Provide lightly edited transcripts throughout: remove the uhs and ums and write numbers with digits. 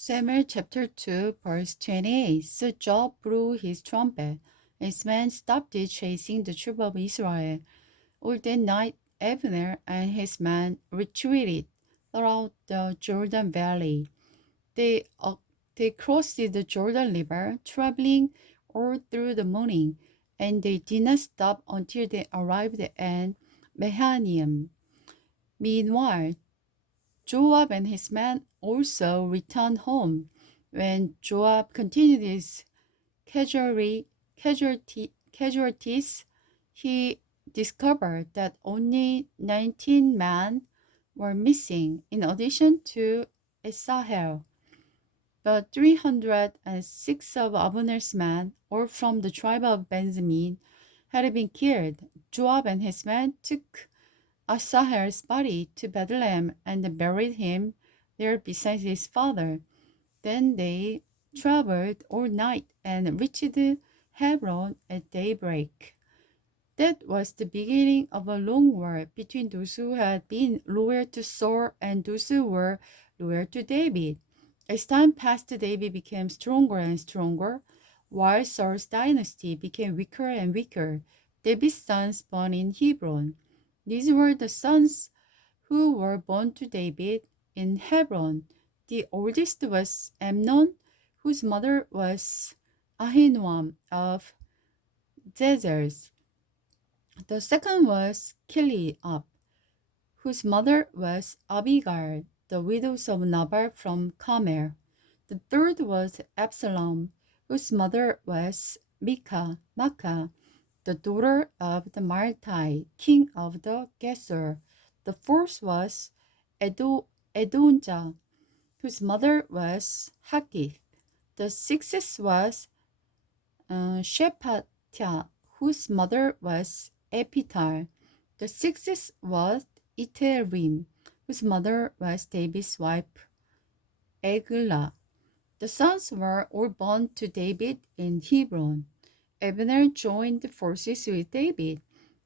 Samuel chapter 2, verse 28. So Job blew his trumpet. His men stopped chasing the troop of Israel. All that night, Abner and his men retreated throughout the Jordan Valley. They, uh, they crossed the Jordan River, traveling all through the morning, and they did not stop until they arrived at Mahanaim. Meanwhile, Joab and his men also returned home. When Joab continued his casualties, he discovered that only 19 men were missing, in addition to Asahel. The 306 of Abner's men, all from the tribe of Benjamin, had been killed. Joab and his men took Asahel's body to Bethlehem and buried him there beside his father. Then they traveled all night and reached Hebron at daybreak. That was the beginning of a long war between those who had been loyal to Saul and those who were loyal to David. As time passed, David became stronger and stronger, while Saul's dynasty became weaker and weaker. David's sons born in Hebron. These were the sons who were born to David in Hebron. The oldest was Amnon, whose mother was Ahinoam of Jezreel's. The second was Kileab, whose mother was Abigail, the widow of Nabal from Carmel. The third was Absalom, whose mother was Maacah, the daughter of the Maltai, king of the Gesur. The fourth was Edonja, whose mother was Haggith. The sixth was Shephatiah, whose mother was Epital. The sixth was Iterim, whose mother was David's wife Eglah. The sons were all born to David in Hebron. Abner joined forces with David.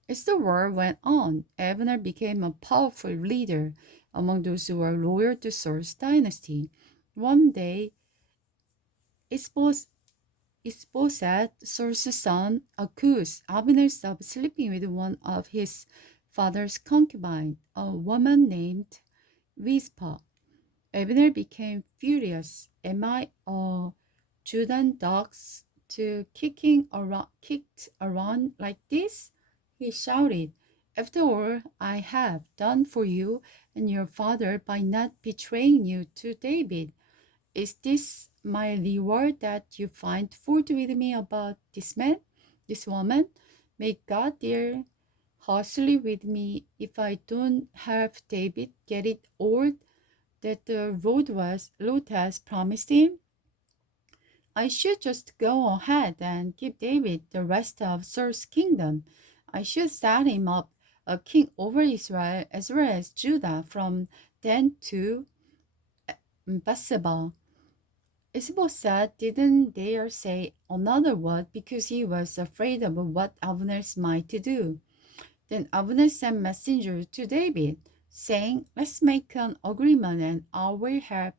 As the war went on, Abner became a powerful leader among those who were loyal to Saul's dynasty. One day, Isboset, Saul's son, accused Abner of sleeping with one of his father's concubines, a woman named Rizpah. Abner became furious. Am I a Judan dogs to kicked around like this? He shouted. After all I have done for you and your father by not betraying you to David, is this my reward that you find fault with me about this man, this woman? May God deal harshly with me if I don't help David get it all that the Lord has promised him. I should just go ahead and give David the rest of Saul's kingdom. I should set him up a king over Israel as well as Judah from Dan to Beersheba. Isboset didn't dare say another word because he was afraid of what Abner might do. Then Abner sent messengers to David, saying, Let's make an agreement and I will help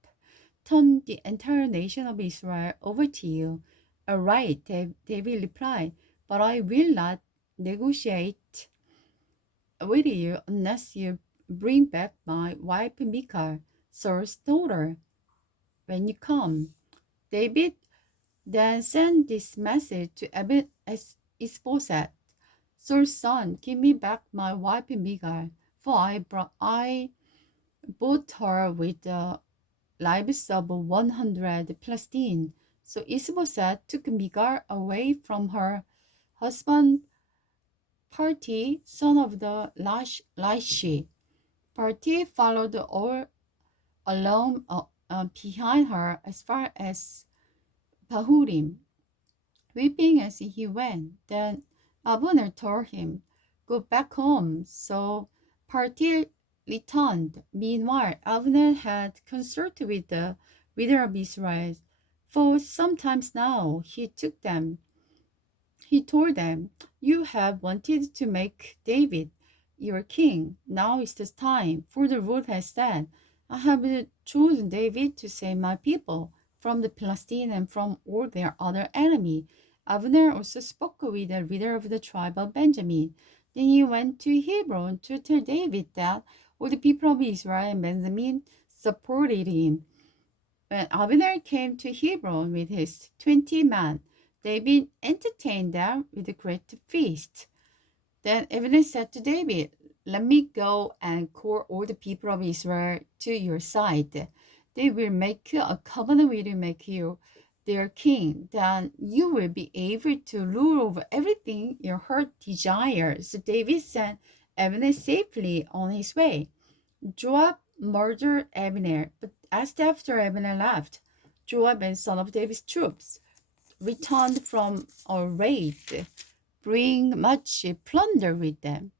turn the entire nation of Israel over to you. All right, David replied, but I will not negotiate with you unless you bring back my wife Michal, Saul's daughter, when you come. David then sent this message to Isboset, Saul's son, give me back my wife Michal, for I bought her with the lives of 100 Palestine. So Isboset took Michal away from her husband Parti, son of the Laishi. Parti followed all alone behind her as far as Bahurim, weeping as he went. Then Abner told him, Go back home. So Parti returned. Meanwhile, Abner had consulted with the leader of Israel. For some times now, he told them, You have wanted to make David your king. Now is the time, for the Lord has said, I have chosen David to save my people from the Philistines and from all their other enemies. Abner also spoke with the leader of the tribe of Benjamin. Then he went to Hebron to tell David that all the people of Israel and Benjamin supported him. When Abner came to Hebron with his 20 men, David entertained them with a great feast. Then Abner said to David, "Let me go and call all the people of Israel to your side. They will make a covenant with you, make you their king. Then you will be able to rule over everything your heart desires." So David sent Abner safely on his way. Joab murdered Abner, but as after Abner left, Joab and son of David's troops returned from a raid, bring much plunder with them.